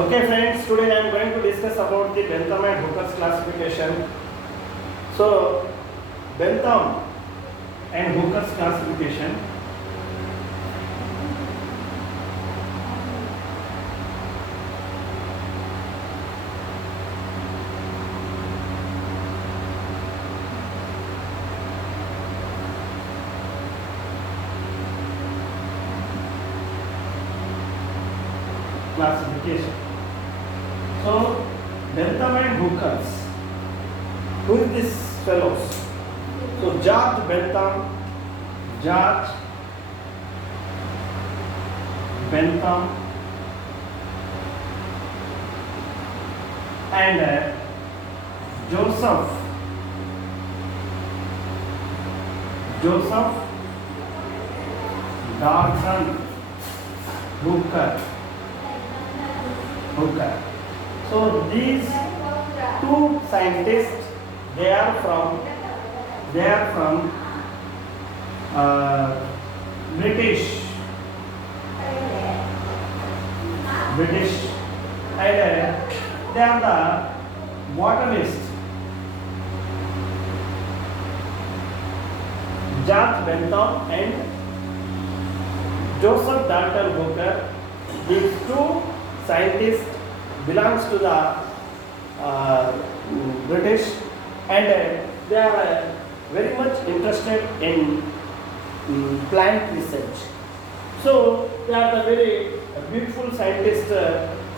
Okay friends, today I am going to discuss about the Bentham and Hooker's classification. So, Bentham and Hooker's classification. Classification. So, Bentham and Hooker's. Who is these fellows? So, George Bentham and Joseph Dalton Hooker. So these two scientists, they are from British, and they are the botanists. George Bentham and Joseph Dalton Hooker. These two scientists belongs to the British, and they are very much interested in plant research. So they are the very beautiful scientists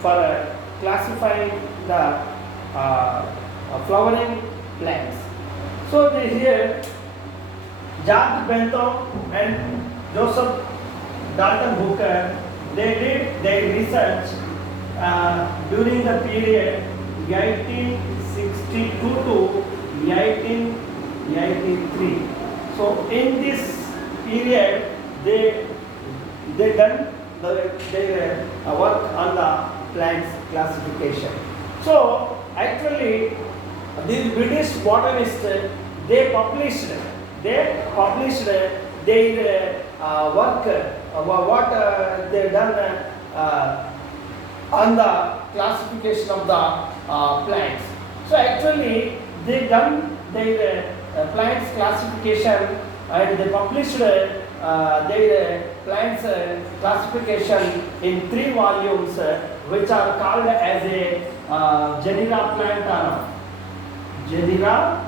for classifying the flowering plants. So here George Bentham and Joseph Dalton Hooker, they did their research during the period 1862 to 1883. So in this period, they done their work on the plants classification. So actually, these British botanists, they published their work, what they done on the classification of the plants. So actually they done their plants classification, and they published their plants classification in 3 volumes, which are called as a Genera Plantarum. Genera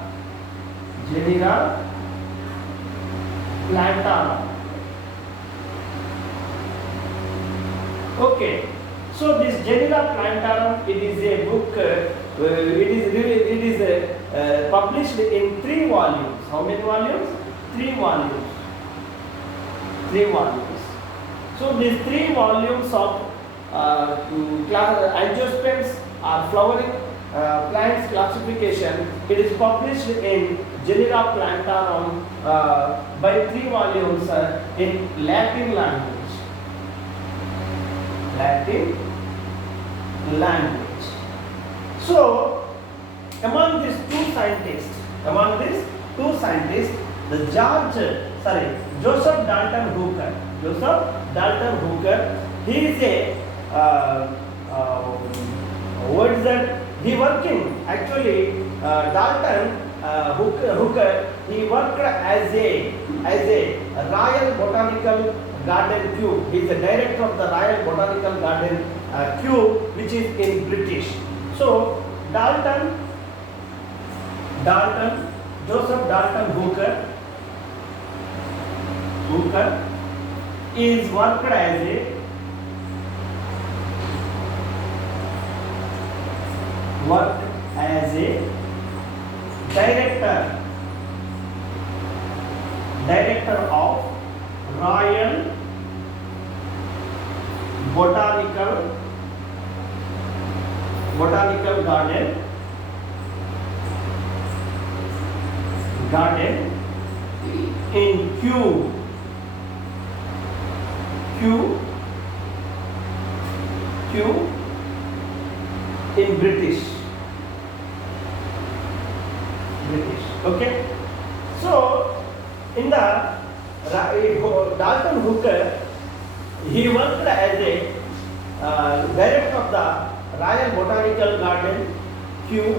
Plantarum. Okay. So this Genera Plantarum, it is a book. It is published in 3 volumes. How many volumes? 3 volumes. 3 volumes. So these 3 volumes of angiosperms or flowering plants classification, it is published in Genera Plantarum by 3 volumes in Latin language. So among these two scientists, the Joseph Dalton Hooker, he is he working actually. Dalton Hooker, he worked as a Royal Botanical Garden Kew. He is the director of the Royal Botanical Garden Kew, which is in British. So Joseph Dalton Hooker is worked as a director of Royal Botanical Garden in Kew in British. Okay. So in the Dalton Hooker, he worked as a director of the Royal Botanical Garden, Kew,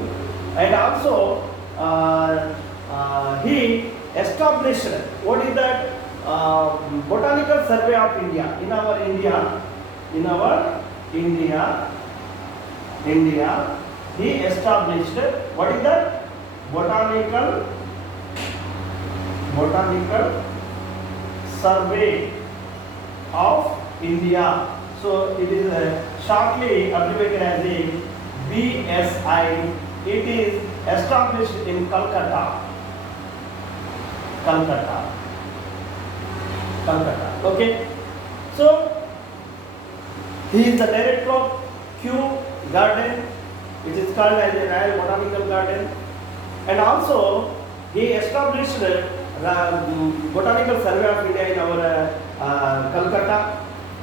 and also he established what is that Botanical Survey of India in our India. He established what is that Botanical Survey of India. So it is shortly abbreviated as a BSI. It is established in Calcutta. Okay. So he is the director of Kew Garden, which is called as the Royal Botanical Garden, and also he established Botanical Survey of India in our Calcutta.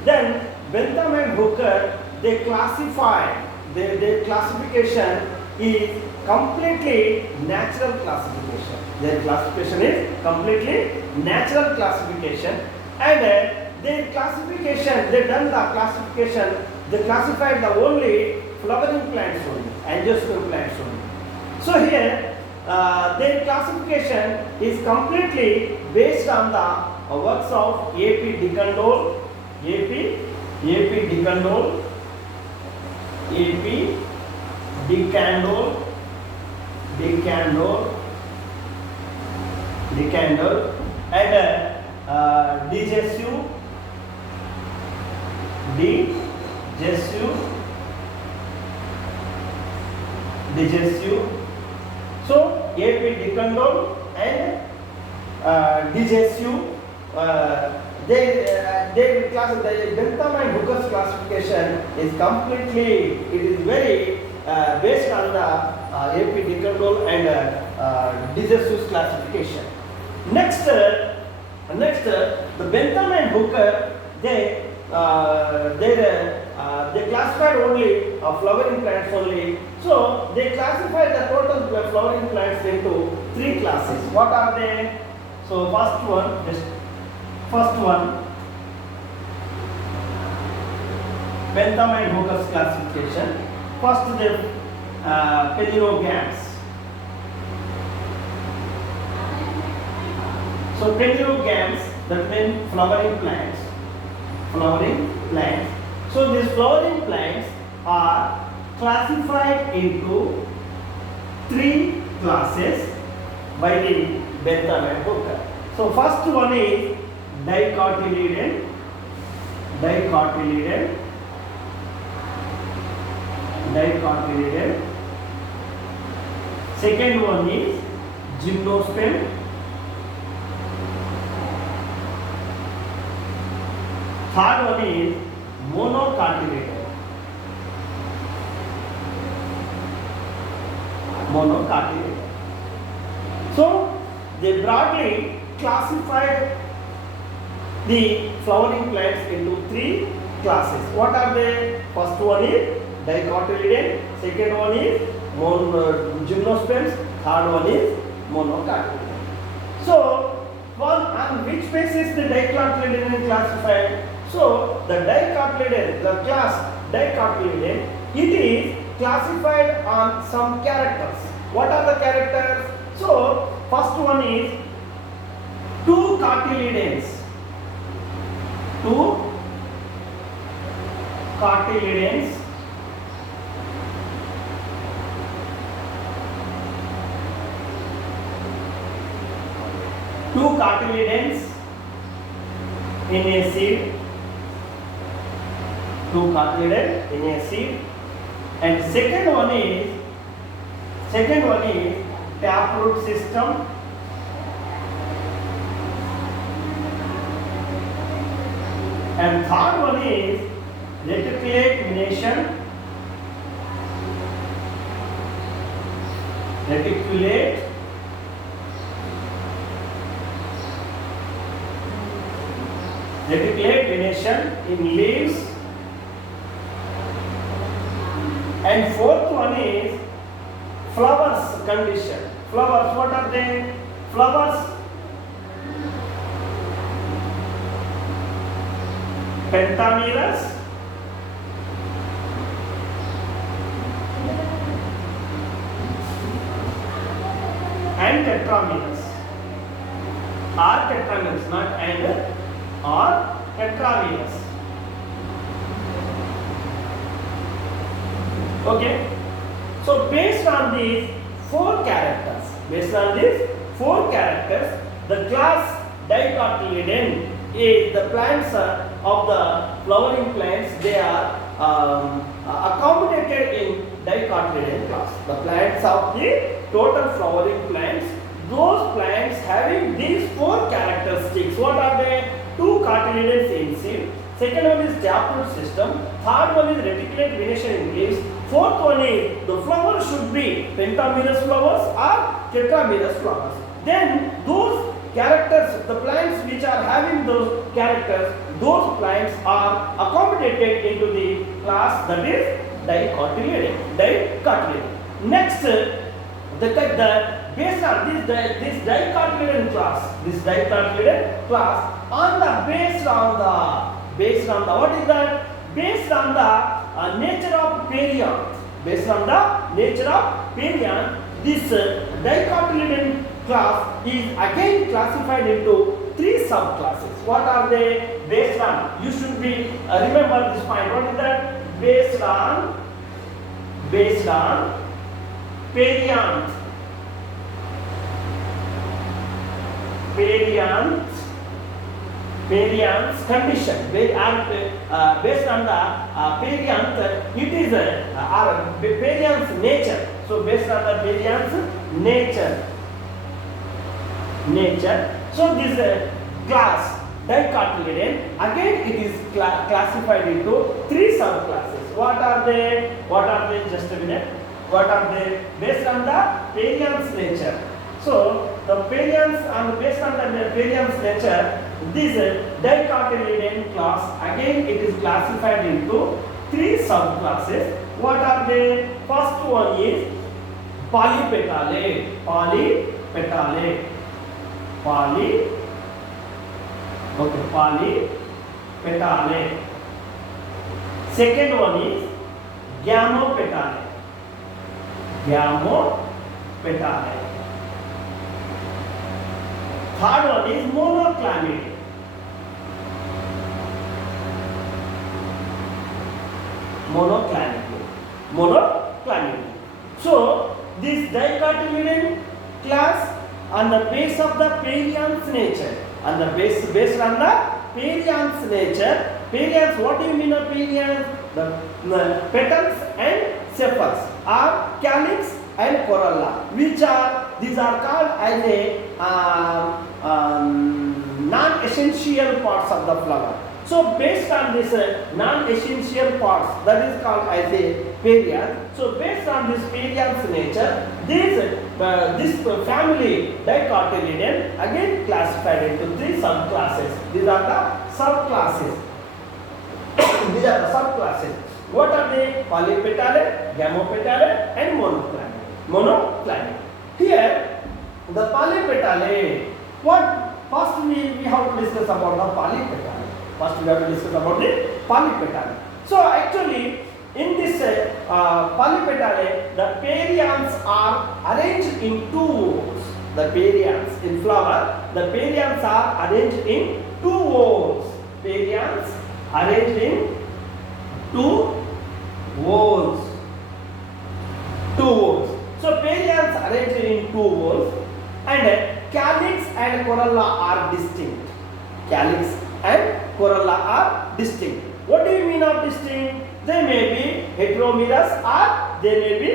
Then Bentham and Hooker, they classified, their classification is completely natural classification. Their classification is completely natural classification, and their classification, they done the classification, they classified the only flowering plants only, angiosperm plants only. So here their classification is completely based on the works of A.P. Deacon-Dole, and DeJesu. So A.P. Deacon-Dole and DeJesu, they class the Bentham and Hooker's classification is completely, it is very based on the A.P. Deacon-Dole and DeJesu's classification. Next, the Bentham and Hooker, they classified only flowering plants only. So they classified the total flowering plants into 3 classes. What are they? So first one, Bentham and Hooker's classification. First, the Phanerogams. So Phanerogams, that means flowering plants. So these flowering plants are classified into 3 classes by the Bentham and Hooker. So first one is dicotyledon. Second one is gymnosperm. Third one is monocotyledon. So they broadly classified the flowering plants into 3 classes. What are they? First one is dicotyledon, second one is gymnosperms, third one is monocotyledon. So on which basis the dicotyledon is classified? So the dicotyledon, the class dicotyledon, it is classified on some characters. What are the characters? So first one is 2 cotyledons. 2 cotyledons. Two cotyledons in a seed. 2 cotyledons in a seed. And second one is taproot system. And third one is reticulate venation. Reticulate venation in leaves. And fourth one is flowers condition. Flowers, what are they? Flowers, pentamerous, and tetramerous. Or tetramerous, not and, or tetramerous. Okay. So based on these four characters, the class Dicotyledon is the plants of the flowering plants. They are accommodated in Dicotyledon class. The plants of the total flowering plants, those plants having these four characteristics. What are they? Two cotyledons in seed. Second one is taproot system. Third one is reticulate venation in leaves. Fourth one is the flowers should be pentamerous flowers or tetramerous flowers. Then those characters, the plants which are having those characters, those plants are accommodated into the class that is Dicotyledon. Next, based on this Dicotyledon class, on the based on the what is that? Based on the nature of perianth. Based on the nature of perianth, this Dicotyledon class is again classified into three subclasses. What are they? Based on, you should be remember this point. What is that? Based on perianth. Perianth's condition. Based on the perianth, it is perianth's nature. So based on the perianth's nature. So this class Dicotyledon, again it is classified into three subclasses. What are they? Just a minute. What are they? Based on the perianth's nature. So the perianths, and based on the perianth's nature, this Dicotyledon class, again it is classified into three subclasses. What are they? First one is polypetale. Polypetale. Second one is gamopetale. Third one is monoclamidia. So this Dicotyledon class, on the base of the perianth's nature, based on the perianth's nature. Perianth, what do you mean of perianth? The petals and sepals are calyx and corolla, these are called as a non-essential parts of the flower. So based on this non-essential parts, that is called as a perianth. So based on this perianth's nature, this family Dicotyledon again classified into three subclasses. These are the subclasses. What are they? Polypetale, gamopetale, and monoclamidia. Here, the polypetale. First we have to discuss about the polypetale. So actually, in this polypetale, the perianths are arranged in two whorls. The perianths in flower, the perianths are arranged in two whorls. Perianths arranged in two whorls. So perianths arranged in two whorls, and calyx and corolla are distinct. What do you mean of distinct? They may be heteromerous, or they may be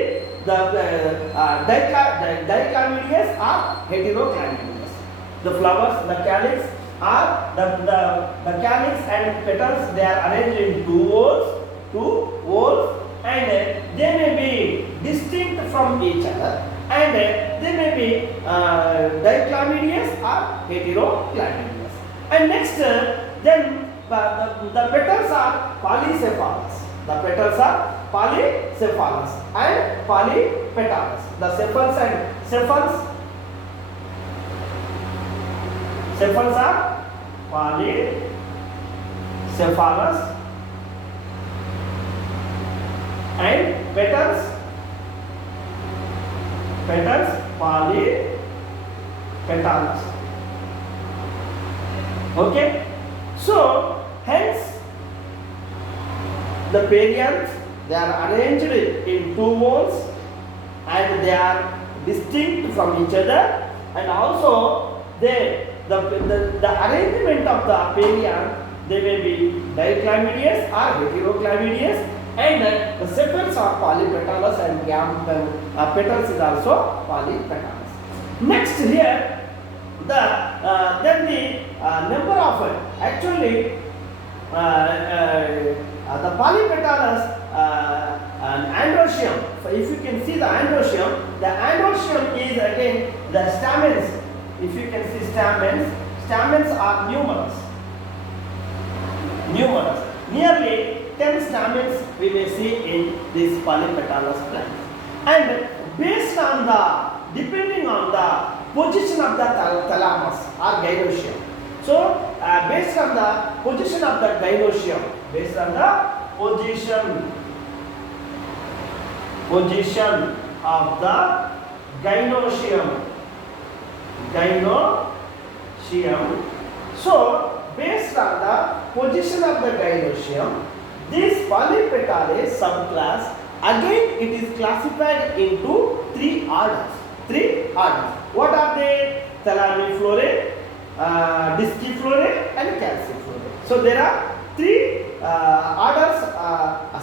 the dichlamydious or heteroclamydious. The flowers, the calyx are the calyx and petals, they are arranged in two whorls, and they may be distinct from each other, and they may be dichlamydious or heteroclamydious. And next, then the petals are polycephalous. And polypetalous. The sepals are polycephalous, and petals petals. Okay, so hence the perianths, they are arranged in two walls and they are distinct from each other, and also the arrangement of the perianth, they may be dichlamydious or heteroclamydious, and the sepals are polypetalous and petals is also polypetalous. Next here, then the number of actually the polypetalous androecium. So if you can see the androecium is again the stamens. If you can see stamens are numerous. Nearly 10 stamens we may see in this polypetalous plant. And based on depending on the position of the thalamus or gynoecium. So based on the position of the gynoecium, position of the gynoecium. So based on the position of the gynoecium, this polypetalous subclass, again it is classified into three orders. What are they? Thalamiflorae, disciflorae and calciflorae. So there are three orders,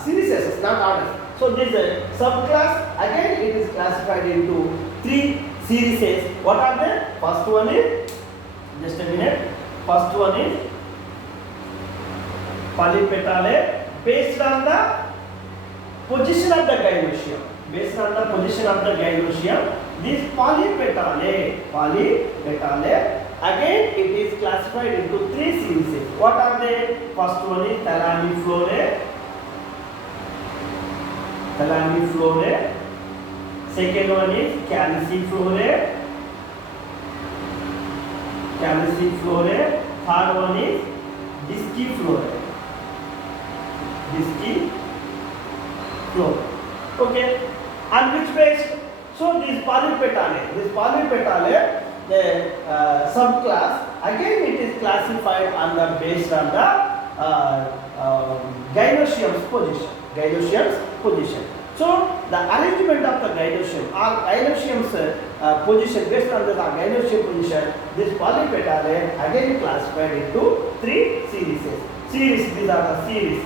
series, not orders. So this subclass, again it is classified into three series. What are they? First one is, just a minute. First one is polypetalae based on the position of the gynoecium. This polypetalae, again it is classified into three series. What are they? First one is thalamiflorae. Second one is calciflorae. Third one is disciflorae. Okay, on which base? So this polypetalae, the subclass, again it is classified based on the gynoecium's position. So the arrangement of the gynoecium or gynoecium's position, based on the gynoecium position, this polypetalae again classified into three series. These are the series.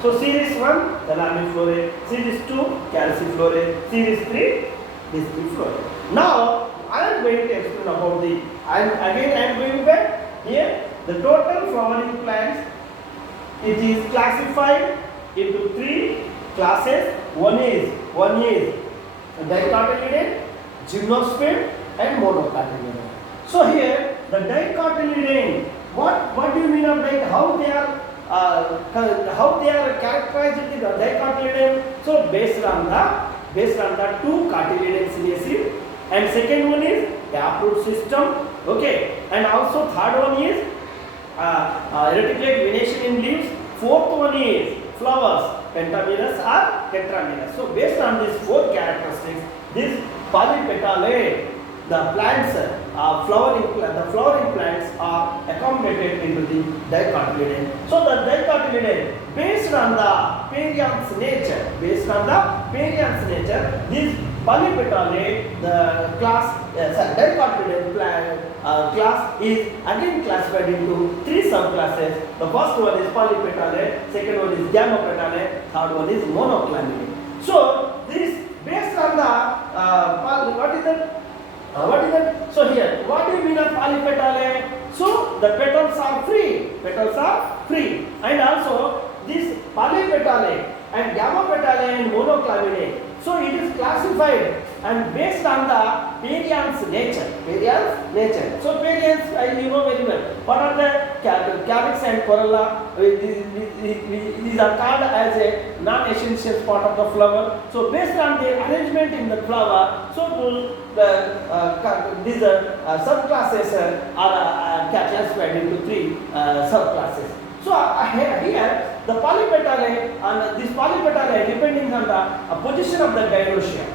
So series 1, thalamiflorae, series 2, calciflorae, series 3, disciflorae. Now I am going to explain about I am going back here. The total flowering plants, it is classified into three classes. One is dicotyledon, gymnosperm and monocotyledon. So here the dicotyledon, what do you mean of how they are characterized in the dicotyledon? So based on the two cotyledon ciliaceae, and second one is taproot system, okay, and also third one is reticulate venation in leaves. Fourth one is flowers, pentamerous or tetramerous. So based on these four characteristics, this polypetalae, the plants, the flowering plants are accommodated into the dicotyledon. So the dicotyledon, based on the perianth's nature, this polypetalae, the dicotyledon class is again classified into three subclasses. The first one is polypetalae, second one is gammopetalae, third one is monoclamidae. So this based on the what is that? So here, what do you mean of polypetalae? So the petals are free, and also this polypetalae and gammopetalae and monoclamidae. So it is classified and based on the perianth's nature. So perianths, you know very well. What are the calyx and corolla? These are called as a non-essential part of the flower. So based on the arrangement in the flower, so these subclasses are classified into three subclasses. So here the polypetalae, and this polypetalae depending on the position of the gynoecium,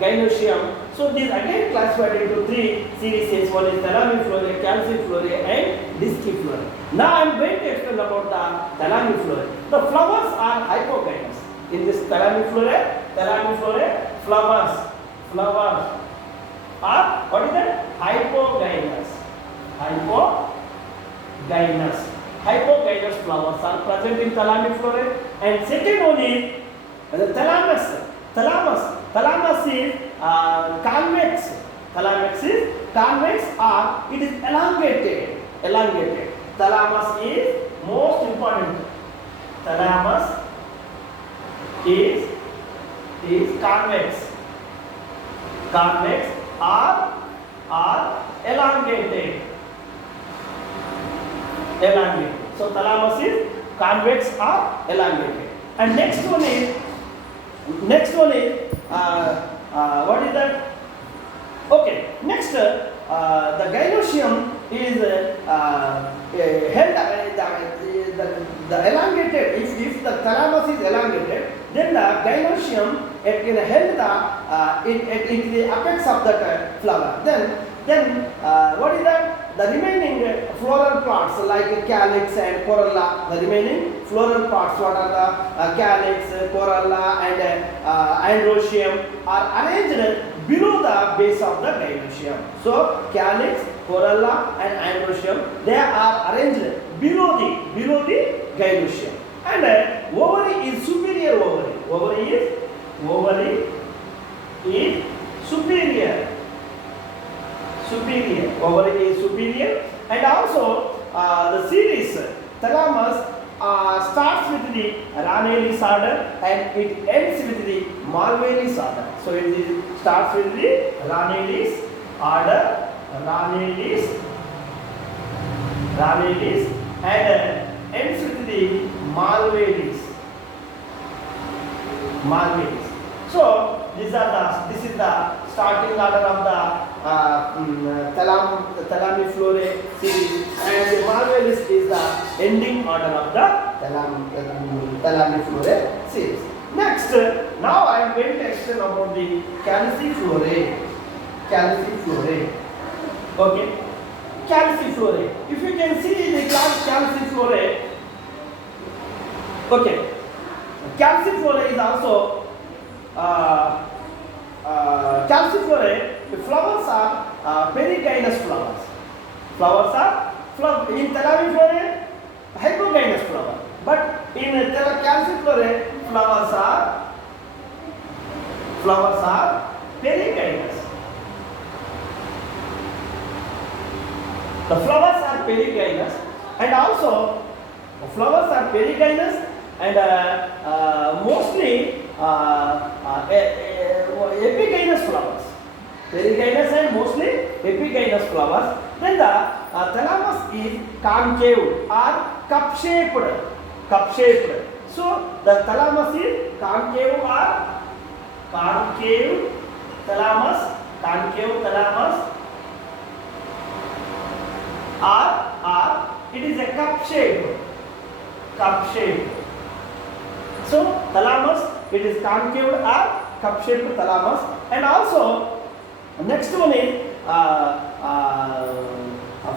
gynoecium. So these again classified into three series. One is thalamiflora, calciflora, and disciflora. Now I am going to explain about the thalamiflora. The flowers are hypogynous. In this thalamiflora, flowers are, what is that? Hypogynous. Hypogynous flowers are present in thalamiflora. And second one is the thalamus. Thalamus is convex. Thalamus is convex, or it is elongated. Thalamus is most important. Thalamus is convex or elongated. So thalamus is convex or elongated. And next one is what is that? Okay, next the gynoecium is held the elongated. If the thalamus is elongated, then the gynoecium it can held the apex of the flower. Then what is that? The remaining floral parts like calyx and corolla, the remaining floral parts, what are the calyx, corolla, and androecium are arranged below the base of the gynoecium. So calyx, corolla, and androecium, they are arranged below the gynoecium. And ovary is superior ovary. Ovary is superior. Ovary is superior. And also the series thalamus starts with the Ranalis order and it ends with the Malvalis order. So it starts with the Ranalis order, and ends with the Malvalis. So this is the starting order of the thalamiflora series, and the Malvalis is the ending order of the thalamiflora series. Next, now I am going to explain about the calciflora. Okay, calciflora. If you can see the class calciflora, okay, calciflora is also calciflora. The flowers are perigynous flowers. In thalamiflora, hypogynous flower. But in calciflora, flowers are perigynous. The flowers are perigynous, and also flowers are perigynous and mostly epigynous flowers. Perigynous and mostly epigynous flowers. Then the thalamus is concave or cup-shaped. So the thalamus is concave thalamus, or it is a cup shaped. So thalamus, it is concave or cup shaped thalamus. And also next one is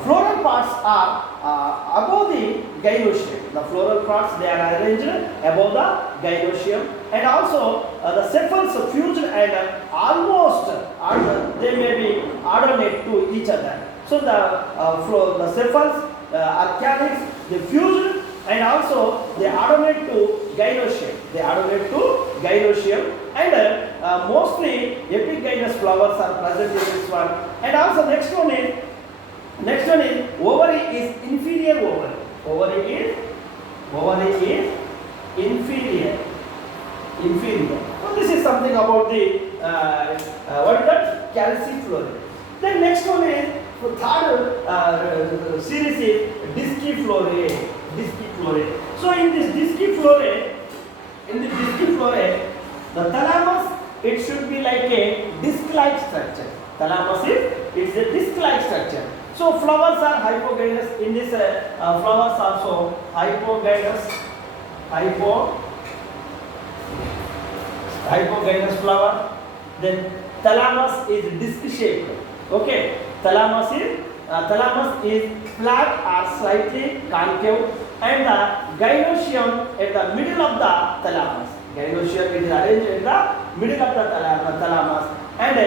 floral parts are above the gynoecium. The floral parts, they are arranged above the gynoecium, and also the sepals fused and almost they may be alternate to each other. So the sepals are calyx, they fused, and also they alternate to gynoecium. And mostly epigynous flowers are present in this one. And also next one is ovary is inferior ovary. Ovary is inferior. So this is something about the what is that? Calciflora. Then next one is the third series is disciflora. So in this disciflora, the thalamus, it should be like a disc-like structure. Thalamus is a disc-like structure. So flowers are hypogynous. In this flowers also hypogynous flower. Then thalamus is disc shaped. Okay, thalamus is flat or slightly concave, and the gynoecium at the middle of the thalamus. Gynoecium is arranged in the middle of the thalamus. And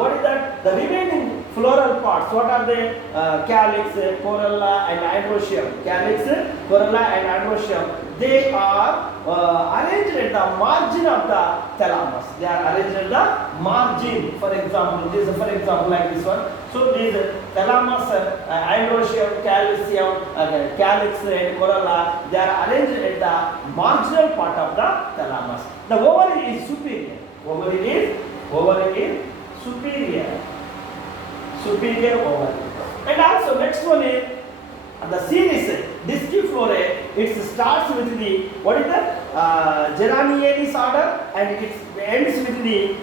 what is that? The remaining floral parts, what are they? Calyx, corolla and androecium. Calyx, corolla and androecium. They are arranged at the margin of the thalamus. They are arranged at the margin. For example, this is like this one. So this thalamus, androecium, calyx and corolla, they are arranged at the marginal part of the thalamus. The ovary is superior. Ovary is superior ovary. And also next one is the series Disciflorae. It starts with the, what is that? Geranialis order, and it ends with the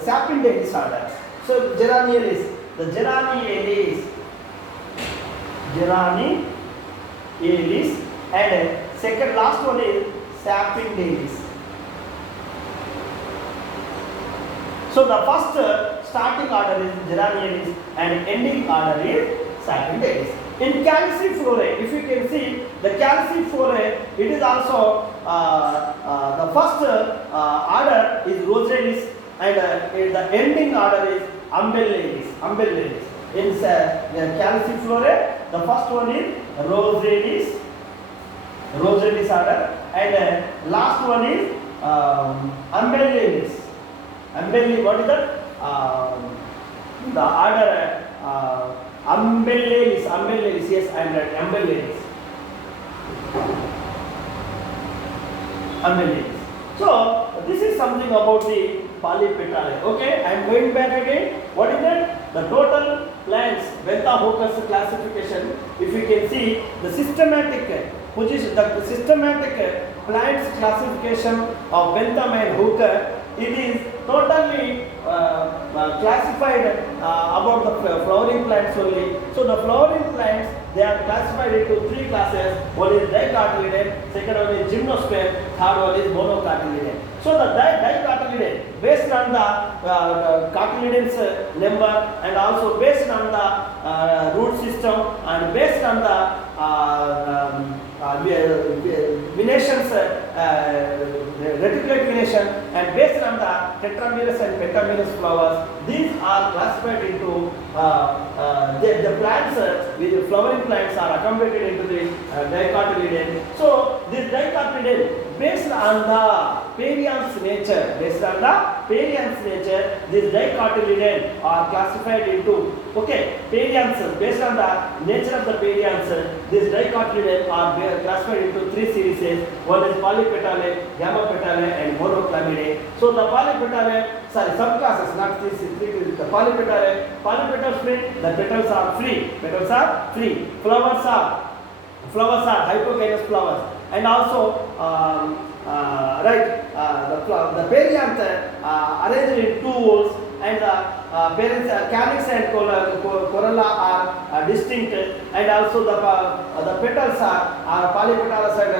Sapindalis order. So Geranialis, the Geranialis, and second last one is Sapindalis. So the first starting order is Geranialis and ending order is Sapindalis. In Calciflorae, if you can see the Calciflorae, it is also the first order is Rosalis, and the ending order is Umbellilis. In Calciflorae, the first one is Rosalis order, and last one is Umbellilis. What is that? The order Umbellilis. Yes, I am right. Umbellilis. So this is something about the polypetalae. Okay, I am going back again. What is that? The total plants, Bentha Hooker's classification. If you can see the systematic position, the systematic plants classification of Bentham and Hooker, it is totally classified about the flowering plants only. So the flowering plants, they are classified into three classes. One is dicotyledon, second one is gymnosperm, third one is monocotyledon. So the dicotyledon, based on the cotyledon's number, and also based on the root system, and based on the venations, reticulate venation, and based on the tetramerous and pentamerous flowers, these are classified into the plants, with the flowering plants are accommodated into the dicotyledon. So this dicotyledon, based on the perianth's nature, this dicotyledon are classified into, okay, perianths, based on the nature of the perianths, this dicotyledon are classified into three series. One is polypetalae, gammapetalae and monoclamidae. So the polypetalae, subclasses, not three, the polypetalae, split, the petals are free. Flowers are hypogynous flowers, and also the perianth arranged in two whorls, and the calyx and corolla are distinct, and also the petals are polypetalous and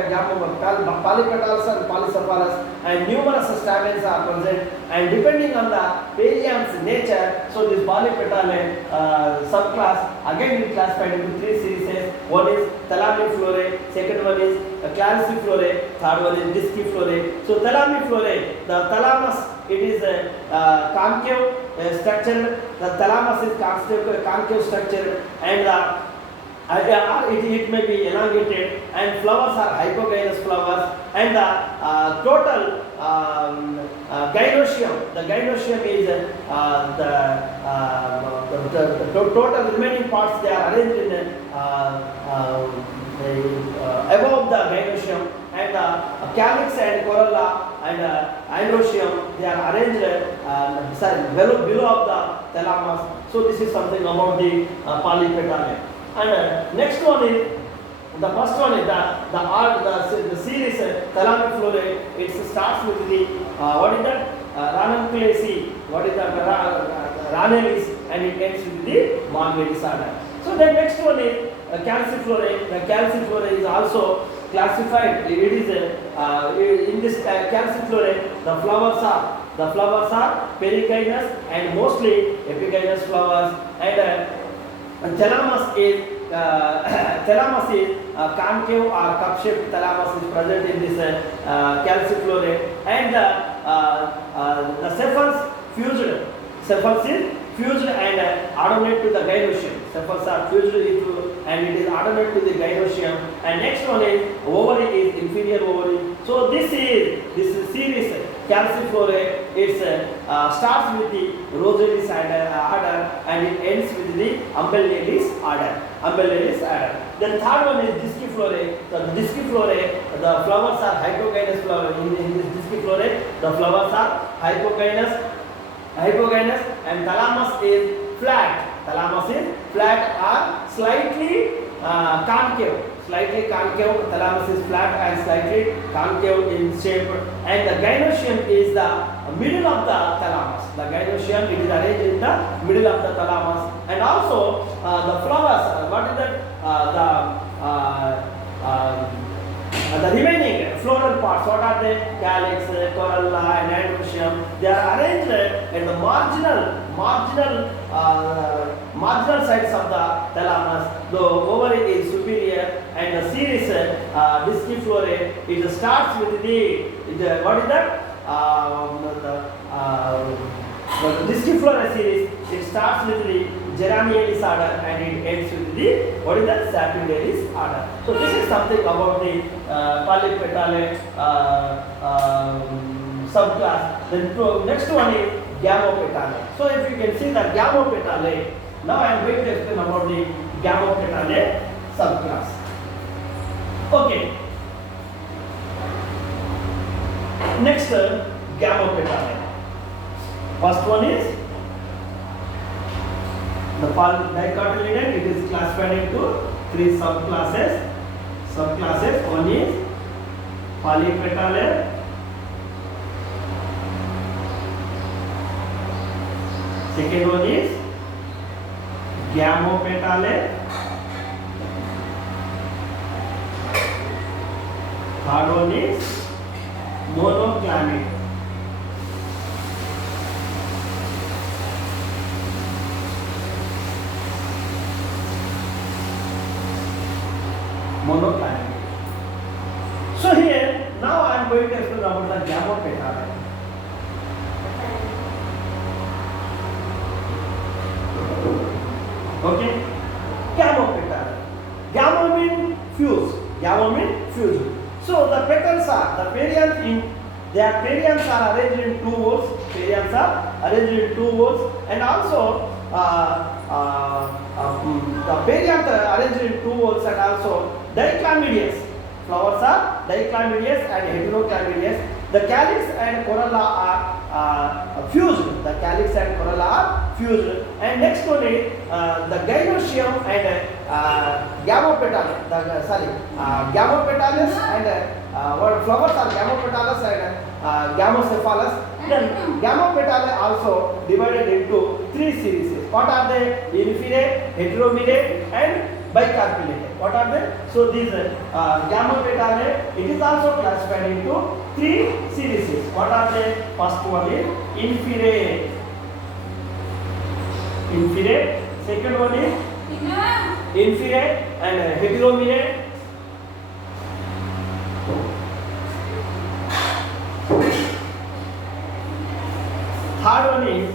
polypetalous and polycephalous, and numerous stamens are present, and depending on the perianth's nature, so this polypetalae subclass again is classified into three series. One is Thalamiflorae, second one is Calciflorae, third one is Disciflorae. So Thalamiflorae, the thalamus, it is concave structure. The thalamus is concave structure, and it may be elongated, and flowers are hypogynous flowers, and the total gynoecium. The gynoecium is the total remaining parts. They are arranged in above the gynoecium, and calyx and corolla and androecium, they are arranged below of the thalamus. So this is something about the polypetalae. And next one is, the first one is the series Thalamiflorae. It starts with the what is that? Ranunculaceae. What is that? Ranalis, and it ends with the Margaritis order. So the next one is Calciflorae. The Calciflorae is also classified. It is in this Calciflorae, the flowers are The flowers are perigynous and mostly epigynous flowers. And thalamus is thalamus is concave or cup-shaped thalamus is present in this calcifluorate, and the sepals fused. Sepals is fused and adorned to the gynoecium. Sepals are fused into and it is adorned to the gynoecium. And next one is ovary is inferior ovary. So this series calcifluorate. It starts with the Rosalis order and it ends with the Umbellilis order. Then third one is disciflorate. So disciflorate, the flowers are hypogynous flower. In this disciflorate, the flowers are hypogynous, and thalamus is flat. Thalamus is flat or slightly concave. Thalamus is flat and slightly concave in shape. And the gynoecium is the middle of the thalamus. The gynoecium, it is arranged in the middle of the thalamus. And also the flowers, what is that? The remaining floral parts, what are they? Calyx, corolla, and androecium. They are arranged at the marginal sides of the thalamus. The ovary is superior, and the series disciflorate. It starts with what is that? The disciflorate series. It starts with the Geranialis order and it ends with the what is that? Sapindalis order. So this is something about the polypetale subclass. The next one is Gamopetale. So if you can see that Gamopetale, now I am going to explain about the Gamopetale subclass. Okay. Next, Gamopetale. First one is the dicotyledon. It is classified into three subclasses. One is polypetale. Second one is Gamopetale. Third one is monoclamid. Monoclamid. So here now I am going to explain about the Gamopetale. Okay, Gamopetale. Gamma means fuse. So the petals are the perianths are arranged in two volts. And also the perianth arranged in two volts, and also dichlamydious. Flowers are dichlamydious and heterochlamydious. The calyx and corolla are fused. And next one is the gynoecium and Gamopetale. Gamopetales and what flowers are Gamopetales and Gamocephalus. Then Gamopetale also divided into three series. What are they? Infiltrate, heteromere, and bicarpellate. What are they? So these Gamopetale, it is also classified into three series. What are they? First one is infiltrate. Second one is infiltrate and heteromere. Third one is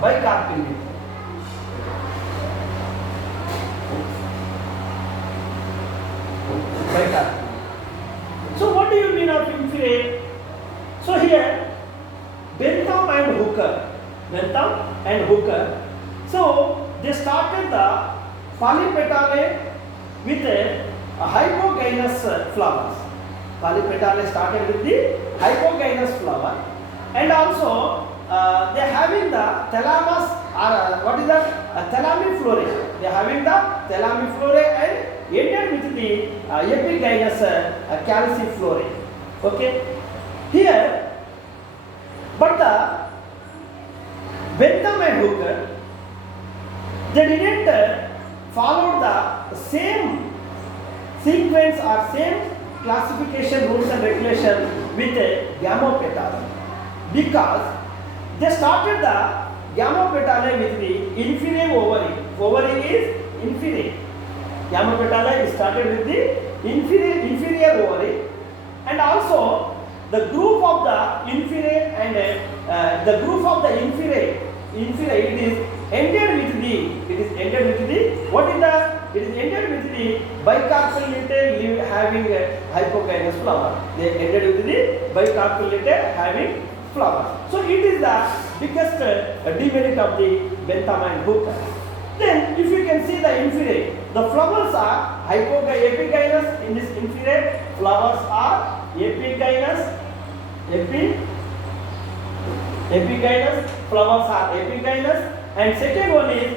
bicarpellate. So what do you mean of infiltrate? So here Bentham and Hooker. So they started the polypetale with a hypogynous flowers. Polypetale started with the hypogynous flower, and also they are having the thalamus or what is that? Thalamiflora. They are having the thalamiflora and ended with the epigynous calciflora. Okay. Here, but the Bentham and Hooker, they didn't follow the same sequence or same classification rules and regulations with Gamopetale. because they started the gamma petalae with the inferior ovary. Ovary is inferior. Gamma petalae is started with the inferior ovary, and also the groove of the inferior and the groove of the inferior it is ended with the what is the it is ended with the bicarpellate leaf having a hypogynous flower. They ended with the bicarpellate having flower. So it is the biggest demerit of the benthamine hook. Then if you can see the inferior, the flowers are epigynous. In this inferior, flowers are epigynous. Epigynous, flowers are epigynous, and second one is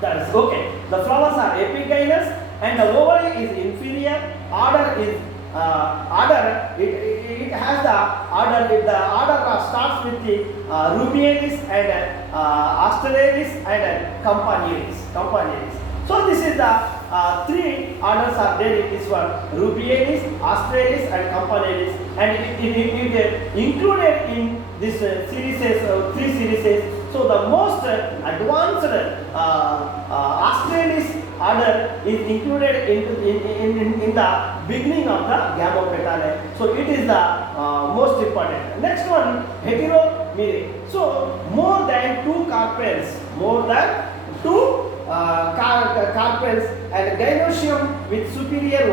that is okay. The flowers are epigynous and the ovary is inferior. Order is order. It has the order. If the order starts with the rubialis and astralis and campanialis. So this is the three orders are there in this one: rubialis, astralis, and campanialis, and it included in this series, three series. So the most advanced astralis order is included in the beginning of the gamma petalae. So it is the most important. Next one, heteromere. So more than two carpels, carpels, and gynoecium with superior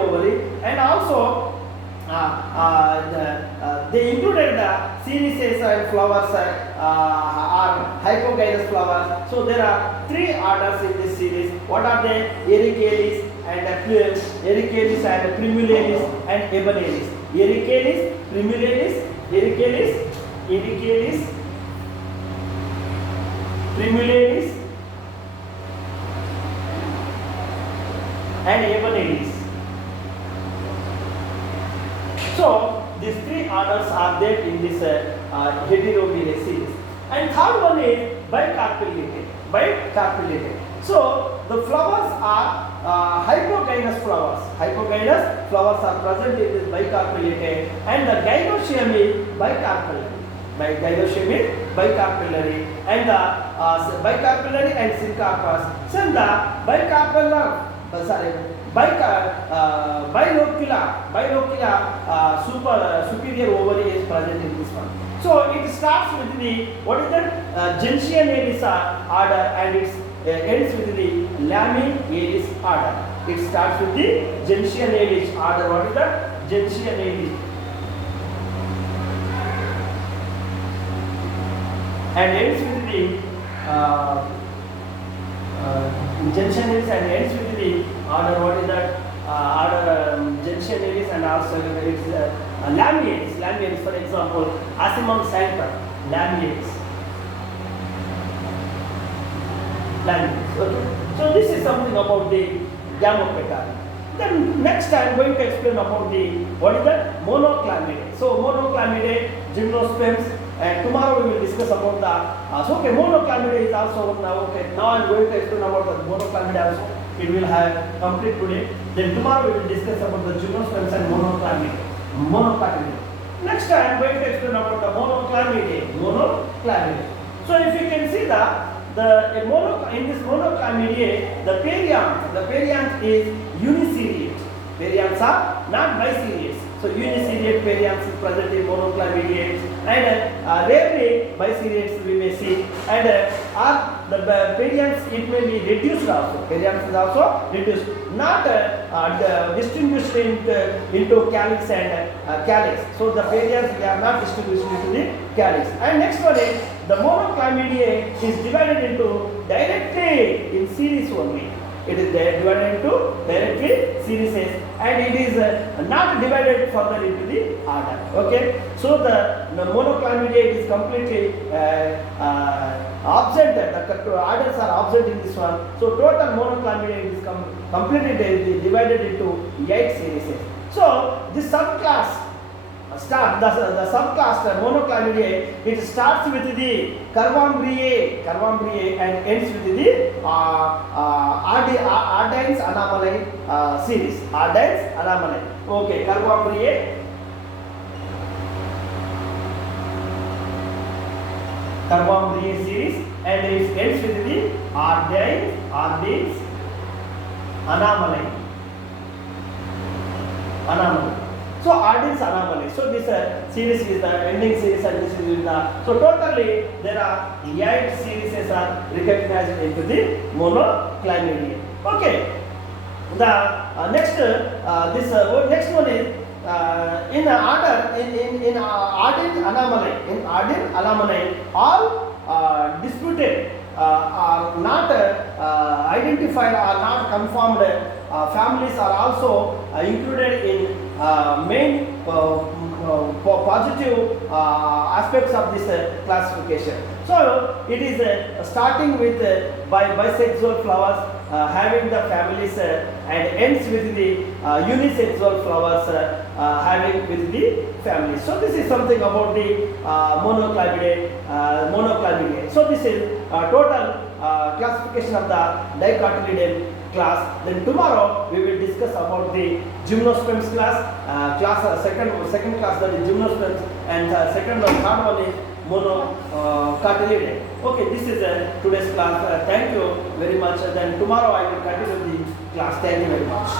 ovary, and also they included the series and flowers are hypogynous flowers. So there are three orders in this series. What are they? Ericalis and Primularis and Ebenalis. Ericalis, Primularis, Primularis and Ebenalis. So these three orders are there in this heteromere series. And third one is bicarpellate. So the flowers are hypogynous flowers. Hypogynous flowers are present in this bicarpellate, and the gynoecium is bicarpellary. And the bicarpellary and syncarpous. So the bilocular superior ovary is present in this one. So it starts with the what is that gentianalis order, and it ends with the laminalis order. It starts with the gentianalis order. What is that? Gentianalis. And ends with the gentianalis and ends with the order. What is that? Order gentianalis, and also it's laminalis. For example, Asimum sancta, laminalis. Okay. So this is something about the gamma petalae. Then next I am going to explain about the what is that? Monoclamidae. So monoclamidae, gymnosperms, and tomorrow we will discuss about the so okay, monoclamidae is also now okay. Now I am going to explain about the monoclamidae also. It will have complete today. Then tomorrow we will discuss about the gymnosperms and monoclamidae. Next I am going to explain about the monoclamidae. So if you can see in this monoclamidae, the perianth is uniseriate. Perianths are not biseriates. So uniseriate perianths is present in monoclamidae, and rarely biseriates we may see. And the perianths, it may be reduced also. Perianths is also reduced, not distinguished into calyx and calyx. So the perianths, they are not distinguished into the calyx. And next one is the monoclamidae is divided into directly in series only. It is divided into directly series, and it is not divided further into the order. Okay, so the monoclamidae is completely absent. The orders are absent in this one. So total monoclamidae is completely divided into 8 series. So this subclass the subclass monoclamidae, it starts with the Curvambriae and ends with the Ardens anomaly series. Ardens anomaly. Okay, Curvambriae Carbamylene series, and it ends with the ardenes anomaly. So ardenes anomaly. So this series is the ending series, and this is the, so totally there are 8 series are recognized into the monoclinidia. Okay. The next next one is in order in ardent anomaly. In ardent anomaly, all disputed are not identified or not confirmed families are also included in main positive aspects of this classification. So it is starting with bisexual flowers having the families and ends with the unisexual flowers having with the families. So this is something about the monoclinidae. So this is total classification of the dicotyledon class. Then tomorrow we will discuss about the gymnosperms class, second class, that is gymnosperms, and third one is monocotyledon. Okay, this is today's class. Thank you very much. Then tomorrow I will continue the class. Thank you very much.